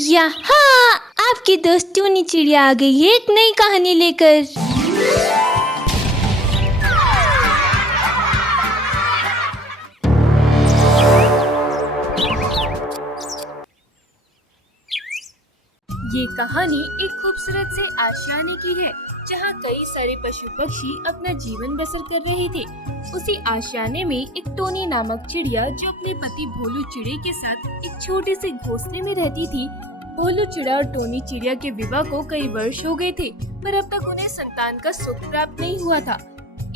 यहाँ आपकी दोस्त टूनी चिड़िया आ गई है एक नई कहानी लेकर। ये कहानी एक खूबसूरत से आशियाने की है, जहाँ कई सारे पशु पक्षी अपना जीवन बसर कर रहे थे। उसी आशियाने में एक टोनी नामक चिड़िया जो अपने पति भोलू चिड़े के साथ एक छोटे से घोंसले में रहती थी। भोलू चिड़ा और टोनी चिड़िया के विवाह को कई वर्ष हो गए थे, पर अब तक उन्हें संतान का सुख प्राप्त नहीं हुआ था।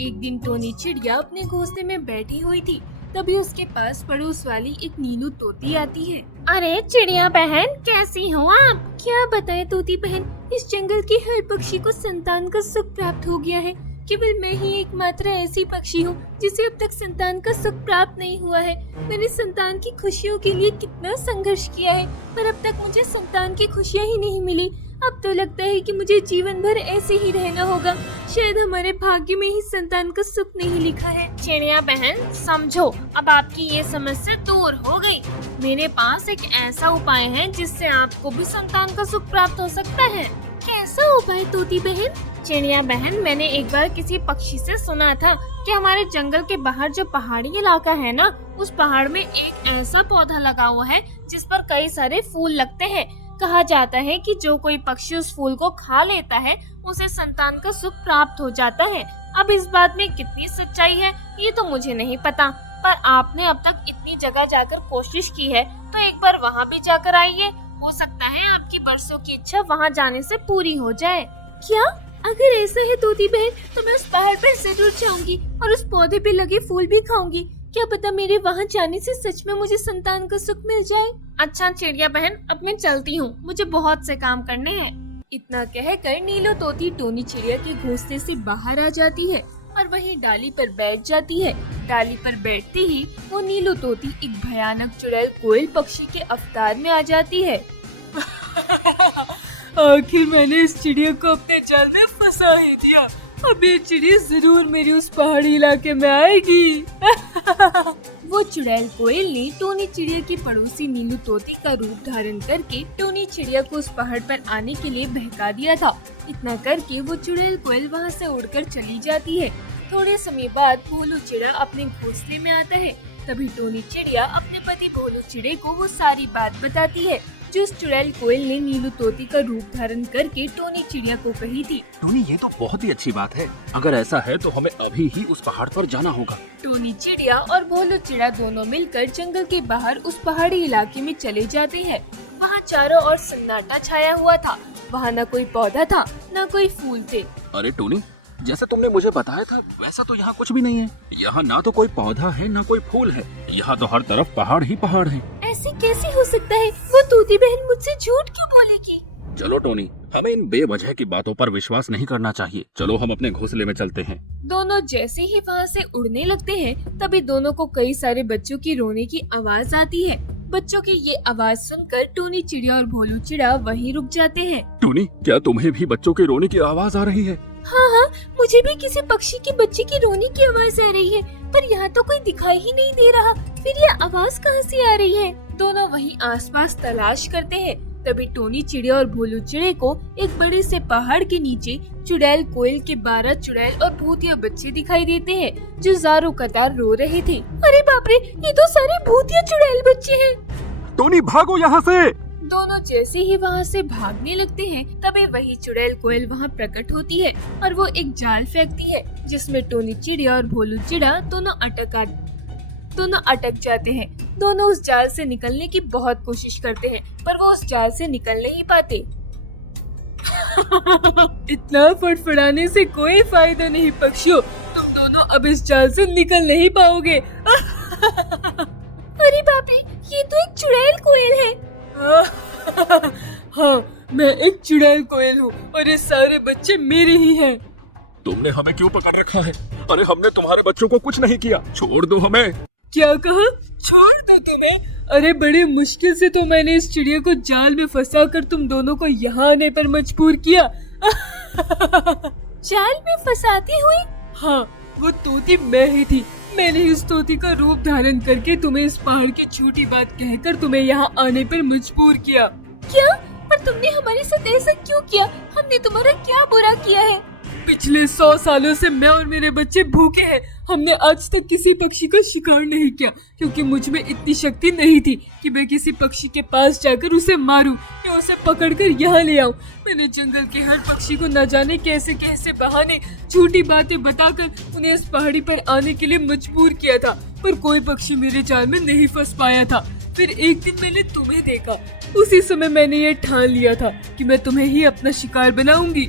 एक दिन टोनी चिड़िया अपने घोंसले में बैठी हुई थी, तभी उसके पास पड़ोस वाली एक नीलू तोती आती है। अरे चिड़िया बहन, कैसी हो आप? क्या बताएं तोती बहन, इस जंगल के हर पक्षी को संतान का सुख प्राप्त हो गया है। केवल मैं ही एकमात्र ऐसी पक्षी हूँ जिसे अब तक संतान का सुख प्राप्त नहीं हुआ है। मैंने संतान की खुशियों के लिए कितना संघर्ष किया है, पर अब तक मुझे संतान की खुशियाँ ही नहीं मिली। अब तो लगता है कि मुझे जीवन भर ऐसे ही रहना होगा। शायद हमारे भाग्य में ही संतान का सुख नहीं लिखा है। चिड़िया बहन समझो, अब आपकी ये समस्या दूर हो गई। मेरे पास एक ऐसा उपाय है जिससे आपको भी संतान का सुख प्राप्त हो सकता है। कैसा उपाय तोती बहन? चिड़िया बहन, मैंने एक बार किसी पक्षी से सुना था कि हमारे जंगल के बाहर जो पहाड़ी इलाका है ना, उस पहाड़ में एक ऐसा पौधा लगा हुआ है जिस पर कई सारे फूल लगते हैं। कहा जाता है कि जो कोई पक्षी उस फूल को खा लेता है उसे संतान का सुख प्राप्त हो जाता है। अब इस बात में कितनी सच्चाई है ये तो मुझे नहीं पता, पर आपने अब तक इतनी जगह जाकर कोशिश की है तो एक बार वहाँ भी जाकर आइए। हो सकता है आपकी बरसों की इच्छा वहाँ जाने से पूरी हो जाए। क्या? अगर ऐसा है तोती बहन तो मैं उस पहाड़ पर जरूर जाऊंगी और उस पौधे पे लगे फूल भी खाऊंगी। क्या पता मेरे वहाँ जाने से सच में मुझे संतान का सुख मिल जाए। अच्छा चिड़िया बहन, अब मैं चलती हूँ, मुझे बहुत से काम करने हैं। इतना कहकर नीलो तोती टोनी चिड़िया के घोंसले से बाहर आ जाती है और वहीं डाली पर बैठ जाती है। डाली पर बैठते ही वो नीलो तोती एक भयानक चुड़ैल कोयल पक्षी के अवतार में आ जाती है। आखिर मैंने इस चिड़िया को अपने जाल में फंसा ही दिया। अब ये चिड़िया जरूर मेरी उस पहाड़ी इलाके में आएगी। वो चुड़ैल कोयल ने टोनी चिड़िया की पड़ोसी नीलू तोती का रूप धारण करके टोनी चिड़िया को उस पहाड़ पर आने के लिए बहका दिया था। इतना करके वो चुड़ैल कोयल वहाँ से उड़कर चली जाती है। थोड़े समय बाद भोलू चिड़ा अपने घोंसले में आता है। तभी टोनी चिड़िया अपने पति भोलू चिड़े को वो सारी बात बताती है जो उस चुड़ैल कोयल ने नीलू तोती का रूप धारण करके टोनी चिड़िया को कही थी। टोनी, ये तो बहुत ही अच्छी बात है। अगर ऐसा है तो हमें अभी ही उस पहाड़ पर जाना होगा। टोनी चिड़िया और भोलू चिड़ा दोनों मिलकर जंगल के बाहर उस पहाड़ी इलाके में चले जाते हैं। वहाँ चारों ओर सन्नाटा छाया हुआ था। वहाँ न कोई पौधा था न कोई फूल थे। अरे टोनी, जैसे तुमने मुझे बताया था वैसा तो यहाँ कुछ भी नहीं है। यहाँ ना तो कोई पौधा है ना कोई फूल है, यहाँ तो हर तरफ पहाड़ ही पहाड़ है। ऐसे कैसे हो सकता है? वो तोती बहन मुझसे झूठ क्यों बोलेगी? चलो टोनी, हमें इन बेवजह की बातों पर विश्वास नहीं करना चाहिए। चलो हम अपने घोंसले में चलते हैं। दोनों जैसे ही वहाँ से उड़ने लगते हैं तभी दोनों को कई सारे बच्चों की रोने की आवाज आती है। बच्चों की ये आवाज सुनकर टोनी चिड़िया और भोलू चिड़ा वहीं रुक जाते हैं। टोनी, क्या तुम्हें भी बच्चों के रोने की आवाज आ रही है? हाँ, मुझे भी किसी पक्षी के बच्चे की रोने की आवाज आ रही है, पर यहाँ तो कोई दिखाई ही नहीं दे रहा। फिर ये आवाज कहाँ से आ रही है? दोनों वहीं आसपास तलाश करते हैं। तभी टोनी चिड़िया और भोलू चिड़े को एक बड़े से पहाड़ के नीचे चुड़ैल कोयल के 12 चुड़ैल और भूतिया बच्चे दिखाई देते हैं जो ज़ारों कतार रो रहे थे। अरे बाप रे, ये तो सारे भूतिया चुड़ैल बच्चे हैं। टोनी, भागो यहाँ से। दोनों जैसे ही वहाँ से भागने लगते हैं तभी वही चुड़ैल कोयल वहाँ प्रकट होती है और वो एक जाल फेंकती है जिसमें टोनी चिड़िया और भोलू चिड़ा दोनों अटक जाते हैं। दोनों उस जाल से निकलने की बहुत कोशिश करते हैं पर वो उस जाल से निकल नहीं पाते। इतना फड़फड़ाने से कोई फायदा नहीं पक्षियों, तुम दोनों अब इस जाल से निकल नहीं पाओगे। अरे बाप रे, ये तो एक चुड़ैल कोयल है। हाँ, मैं एक चुड़ैल कोयल हूँ और ये सारे बच्चे मेरे ही हैं। तुमने हमें क्यों पकड़ रखा है? अरे हमने तुम्हारे बच्चों को कुछ नहीं किया, छोड़ दो हमें। क्या कहा? छोड़ दो तुम्हें? अरे बड़े मुश्किल से तो मैंने इस चिड़िया को जाल में फंसा कर तुम दोनों को यहाँ आने पर मजबूर किया। जाल में फंसाती हुई? हाँ, वो तोती मैं ही थी। मैंने इस तोती का रूप धारण करके तुम्हें इस पहाड़ की झूठी बात कहकर तुम्हें यहाँ आने पर मजबूर किया। क्या? पर तुमने हमारे साथ ऐसा क्यों किया? हमने तुम्हारा क्या बुरा किया है? पिछले 100 सालों से मैं और मेरे बच्चे भूखे हैं। हमने आज तक किसी पक्षी का शिकार नहीं किया, क्योंकि मुझ में इतनी शक्ति नहीं थी कि मैं किसी पक्षी के पास जाकर उसे मारूं या उसे पकड़कर यहाँ ले आऊं। मैंने जंगल के हर पक्षी को न जाने कैसे कैसे बहाने, झूठी बातें बताकर उन्हें इस पहाड़ी पर आने के लिए मजबूर किया था, पर कोई पक्षी मेरे जाल में नहीं फंस पाया था। फिर एक दिन मैंने तुम्हें देखा। उसी समय मैंने ये ठान लिया था कि मैं तुम्हें ही अपना शिकार बनाऊंगी।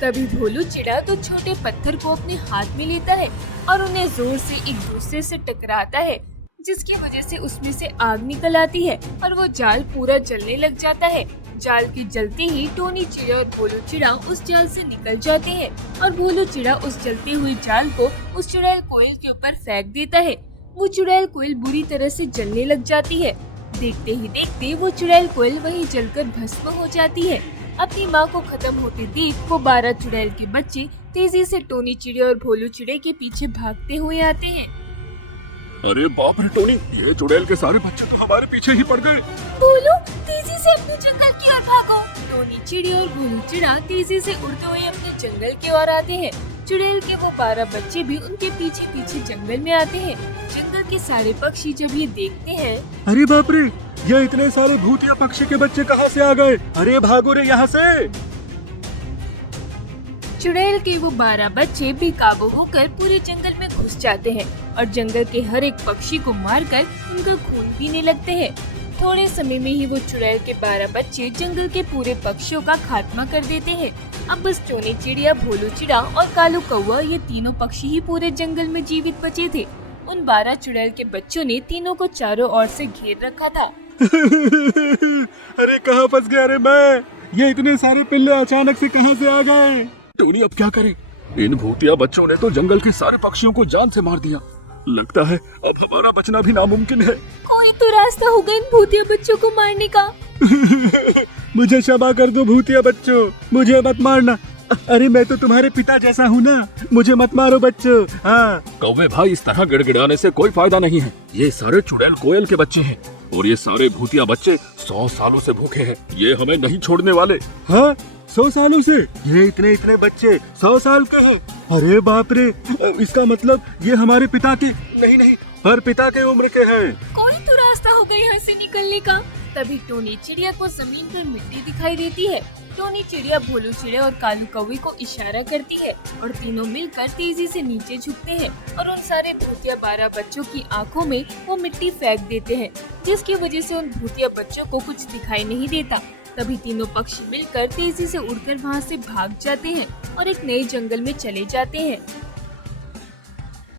तभी भोलू चिड़ा तो छोटे पत्थर को अपने हाथ में लेता है और उन्हें जोर से एक दूसरे से टकराता है, जिसकी वजह से उसमें से आग निकल आती है और वो जाल पूरा जलने लग जाता है। जाल के जलते ही टोनी चिड़ा और भोलू चिड़ा उस जाल से निकल जाते हैं और भोलू चिड़ा उस जलते हुए जाल को उस चुड़ैल कोयल के ऊपर फेंक देता है। वो चुड़ैल कोयल बुरी तरह से जलने लग जाती है। देखते ही देखते वो चुड़ैल कोयल वहीं जलकर भस्म हो जाती है। अपनी माँ को खत्म होते देख वो 12 चुड़ैल के बच्चे तेजी से टोनी चिड़े और भोलू चिड़े के पीछे भागते हुए आते हैं। अरे बाप रे टोनी, ये चुड़ैल के सारे बच्चे तो हमारे पीछे ही पड़ गए। भोलू तेजी से अपने जंगल की ओर भागो। टोनी चिड़ी और भोलू चिड़ा तेजी से उड़ते हुए अपने जंगल की ओर आते हैं। चुड़ैल के वो 12 बच्चे भी उनके पीछे पीछे जंगल में आते हैं। जंगल के सारे पक्षी जब ये देखते हैं, अरे बाप रे, ये इतने सारे भूतिया पक्षी के बच्चे कहाँ से आ गए? अरे भागो रे यहाँ से। चुड़ैल के वो 12 बच्चे बेकाबू होकर पूरे जंगल में घुस जाते हैं और जंगल के हर एक पक्षी को मारकर उनका खून पीने लगते हैं। थोड़े समय में ही वो चुड़ैल के 12 बच्चे जंगल के पूरे पक्षियों का खात्मा कर देते हैं। अब बस टोनी चिड़िया, भोलू चिड़ा और कालू कौवा, ये तीनों पक्षी ही पूरे जंगल में जीवित बचे थे। उन 12 चुड़ैल के बच्चों ने तीनों को चारों ओर से घेर रखा था। अरे कहाँ फंस गया रे मैं? ये इतने सारे पिल्ले अचानक से कहाँ से आ गए? टोनी अब क्या करे? इन भूतिया बच्चों ने तो जंगल के सारे पक्षियों को जान से मार दिया। लगता है अब हमारा बचना भी नामुमकिन है। कोई तो रास्ता होगा इन भूतिया बच्चों को मारने का। मुझे क्षमा कर दो भूतिया बच्चों, मुझे मत मारना। अरे मैं तो तुम्हारे पिता जैसा हूँ ना, मुझे मत मारो बच्चों। हाँ कौवे भाई, इस तरह गिड़गिड़ाने से कोई फायदा नहीं है। ये सारे चुड़ैल कोयल के बच्चे हैं और ये सारे भूतिया बच्चे 100 सालों से भूखे हैं। ये हमें नहीं छोड़ने वाले। हाँ 100 सालों से? ये इतने इतने बच्चे 100 साल के हैं? अरे बाप रे, इसका मतलब ये हमारे पिता के नहीं, पर पिता के उम्र के हैं। कोई तो रास्ता होगा यहाँ से निकलने का। तभी टोनी चिड़िया को जमीन पर मिट्टी दिखाई देती है। टोनी चिड़िया भोलू चिड़े और कालू कौवे को इशारा करती है और तीनों मिलकर तेजी से नीचे झुकते हैं और उन सारे भूतिया 12 बच्चों की आंखों में वो मिट्टी फेंक देते हैं, जिसकी वजह से उन भूतिया बच्चों को कुछ दिखाई नहीं देता। तभी तीनों पक्षी मिलकर तेजी से उड़कर वहाँ से भाग जाते हैं और एक नए जंगल में चले जाते हैं।